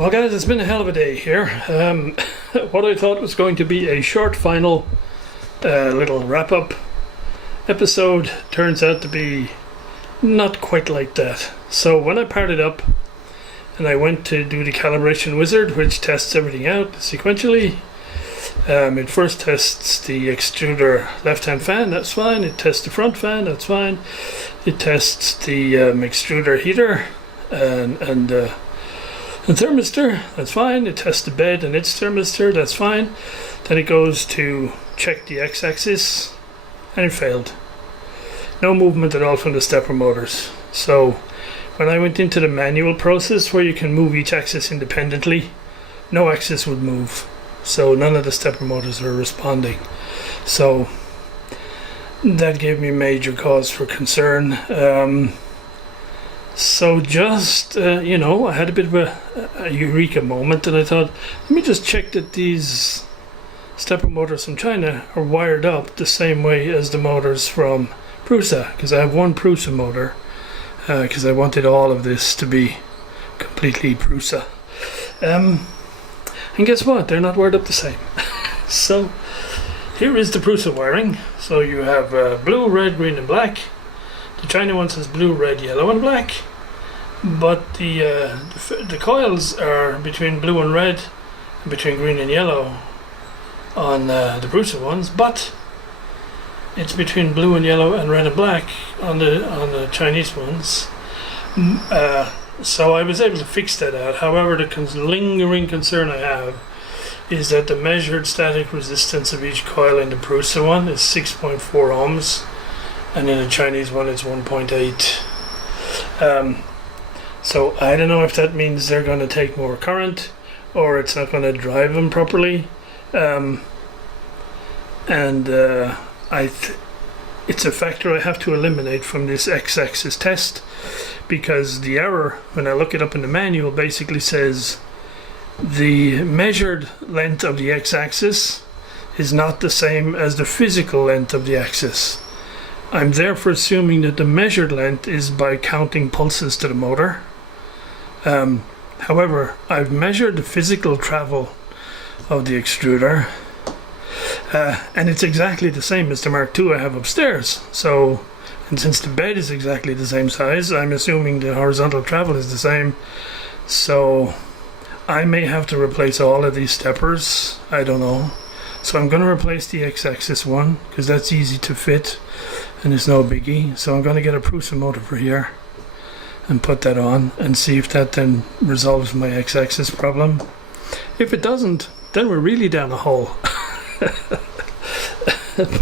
Well guys, it's been a hell of a day here. What I thought was going to be a short final little wrap-up episode turns out to be not quite like that. So when I parted up and I went to do the calibration wizard, which tests everything out sequentially, it first tests the extruder left-hand fan, that's fine. It tests the front fan, that's fine. It tests the extruder heater and thermistor, that's fine. It tests the bed and its thermistor, that's fine. Then it goes to check the x-axis, and it failed. No movement at all from the stepper motors. So when I went into the manual process where you can move each axis independently, no axis would move. So none of the stepper motors were responding. So that gave me major cause for concern. So just, I had a bit of a eureka moment, and I thought, let me just check that these stepper motors from China are wired up the same way as the motors from Prusa, because I have one Prusa motor, because I wanted all of this to be completely Prusa. And guess what? They're not wired up the same. So here is the Prusa wiring. So you have blue, red, green and black. The China one says blue, red, yellow and black, but the coils are between blue and red and between green and yellow on the Prusa ones, but it's between blue and yellow and red and black on the Chinese ones. So I was able to fix that out. However, the lingering concern I have is that the measured static resistance of each coil in the Prusa one is 6.4 ohms. And in the Chinese one it's 1.8. So I don't know if that means they're going to take more current or it's not going to drive them properly. It's a factor I have to eliminate from this x-axis test, because the error, when I look it up in the manual, basically says the measured length of the x-axis is not the same as the physical length of the axis. I'm therefore assuming that the measured length is by counting pulses to the motor. However, I've measured the physical travel of the extruder, and it's exactly the same as the Mark II I have upstairs. So, and since the bed is exactly the same size, I'm assuming the horizontal travel is the same. So I may have to replace all of these steppers, I don't know. So I'm going to replace the x-axis one, because that's easy to fit and it's no biggie. So I'm going to get a Prusa motor for here and put that on and see if that then resolves my x-axis problem. If it doesn't, then we're really down a hole.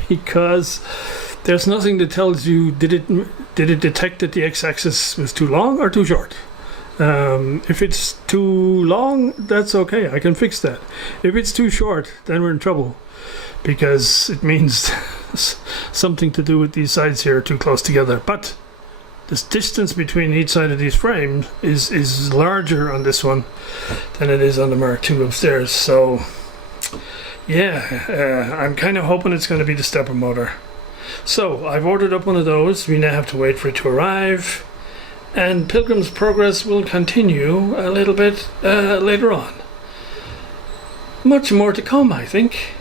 Because there's nothing that tells you did it detect that the x-axis was too long or too short. If it's too long, that's okay, I can fix that. If it's too short, then we're in trouble, because it means something to do with these sides here are too close together. But this distance between each side of these frames is larger on this one than it is on the Mark II upstairs. So yeah, I'm kind of hoping it's going to be the stepper motor. So I've ordered up one of those. We now have to wait for it to arrive. And Pilgrim's Progress will continue a little bit later on. Much more to come, I think.